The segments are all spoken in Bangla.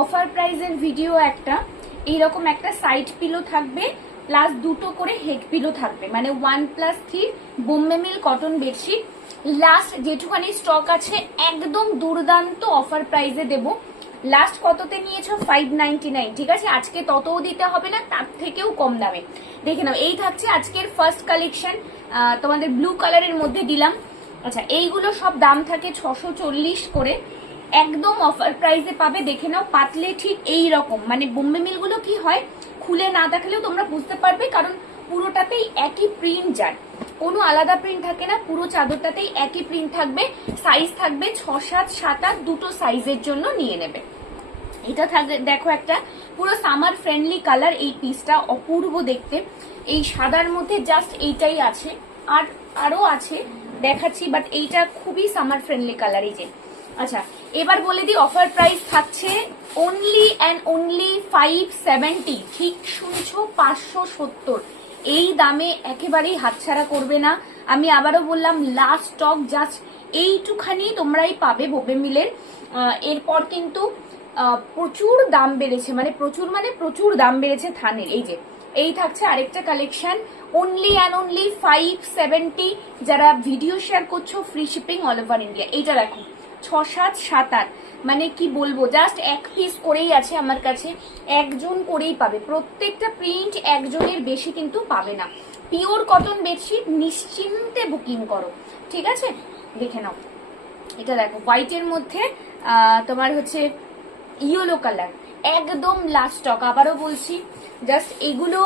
অফার প্রাইজের ভিডিও একটা, এইরকম একটা সাইড পিলো থাকবে, প্লাস দুটো করে হেড পিলো থাকবে, মানে 1+3 বোম্বে মিল কটন বেডশিট। লাস্ট যেটুখানি স্টক আছে একদম দুর্দান্ত অফার প্রাইজে দেবো। লাস্ট কততে নিয়েছো? 599। ঠিক আছে, আজকে ততও দিতে হবে না, তার থেকেও কম দামে। দেখে নাও, এই থাকছে আজকের ফার্স্ট কালেকশন, তোমাদের ব্লু কালারের মধ্যে দিলাম। আচ্ছা, এইগুলো সব দাম থাকে 640 করে, একদম অফার প্রাইসে পাবে। দেখে নাও, পাতলে ঠিক এই রকম, মানে বোম্বে মিলগুলো কি হয় খুলে না দেখালেও তোমরা বুঝতে পারবে, কারণ পুরোটাতেই একই প্রিন্ট যায়, কোনো আলাদা প্রিন্ট থাকে না, পুরো চাদরটাতেই একই প্রিন্ট থাকবে। সাইজ থাকবে 6, 7, 7, 8 দুটো সাইজের জন্য নিয়ে নেবে। এটা থাকবে, দেখো একটা পুরো সামার ফ্রেন্ডলি কালার, এই পিসটা অপূর্ব দেখতে। এই সাদার মধ্যে জাস্ট এইটাই আছে, আর আরো আছে দেখাচ্ছি, বাট এইটা খুবই সামার ফ্রেন্ডলি কালার। এই যে, আচ্ছা এবার বলে দিই, অফার প্রাইস থাকছে অনলি অ্যান্ড অনলি 570। ঠিক শুনছো, 570। এই দামে একেবারেই হাতছাড়া করবে না। আমি আবারও বললাম, লাস্ট স্টক, জাস্ট এইটুখানি তোমরাই পাবে বোম্বে মিলের। এরপর কিন্তু প্রচুর দাম বেড়েছে, মানে প্রচুর দাম বেড়েছে থানের। এই যে, এই থাকছে আরেকটা কালেকশন, অনলি অ্যান্ড অনলি 570। যারা ভিডিও শেয়ার করছো, free shipping all over India. এইটা দেখো, 6, 7, 7, 8, মানে কি বলবো, জাস্ট এক পিস করেই আছে আমার কাছে, একজন করেই পাবে। প্রত্যেকটা প্রিন্ট একজনের বেশি কিন্তু পাবে না। পিওর কটন বেডশিট, নিশ্চিন্তে বুকিং করো, ঠিক আছে। দেখে নাও, এটা দেখো হোয়াইটের মধ্যে তোমার হচ্ছে ইয়েলো কালার, একদম লাস্ট স্টক। আবারও বলছি, জাস্ট এগুলো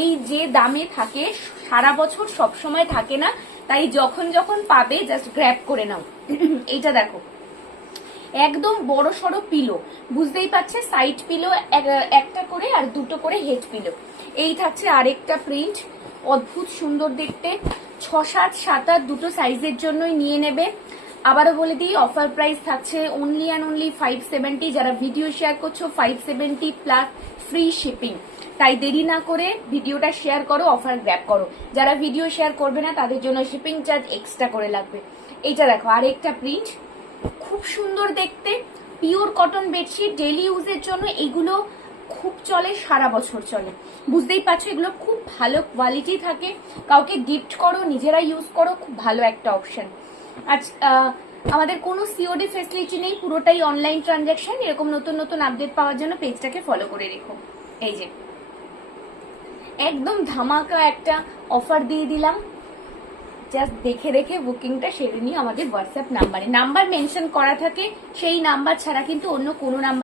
এই যে দামে থাকে সারা বছর সব সময় থাকে না, তাই যখন যখন পাবে জাস্ট গ্র্যাব করে নাও। এইটা দেখো, একদম বড় সড়ো পিলো, বুঝতেই পারছে, সাইড পিলো একটা করে আর দুটো করে হেড পিলো। এই থাকছে আরেকটা প্রিন্ট, অদ্ভুত সুন্দর দেখতে। 6, 7, 7, 8 দুটো সাইজের জন্যই নিয়ে নেবে। আবারও বলে দিই, অফার প্রাইস থাকছে অনলি অ্যান্ড অনলি 570। যারা ভিডিও শেয়ার করছো 570 প্লাস ফ্রি শিপিং। তাই দেরি না করে ভিডিওটা শেয়ার করো, অফার গ্র্যাব করো। যারা ভিডিও শেয়ার করবে না তাদের জন্য শিপিং চার্জ এক্সট্রা করে লাগবে। এইটা দেখো, আরেকটা প্রিন্ট, খুব সুন্দর দেখতে, পিওর কটন বেডশিট, ডেইলি ইউজের জন্য এগুলো খুব চলে, সারা বছর চলে। বুঝতেই পারছো, এগুলো খুব ভালো কোয়ালিটি থাকে, কাউকে গিফট করো, নিজেরা ইউজ করো, খুব ভালো একটা অপশন। আজ আমাদের কোনো সিওডি ফেসিলিটি নেই, পুরোটাই অনলাইন ট্রানজাকশন। এরকম নতুন নতুন আপডেট পাওয়ার জন্য পেজটাকে ফলো করে রেখো। এই যে, একদম ধামাকা একটা অফার দিয়ে দিলাম, জাস্ট দেখে দেখে বুকিংটা সেরে নিয়ে আমাদের হোয়াটসঅ্যাপ নাম্বার মেনশন করা থাকে, সেই নাম্বার ছাড়া কিন্তু অন্য কোনো নাম্বার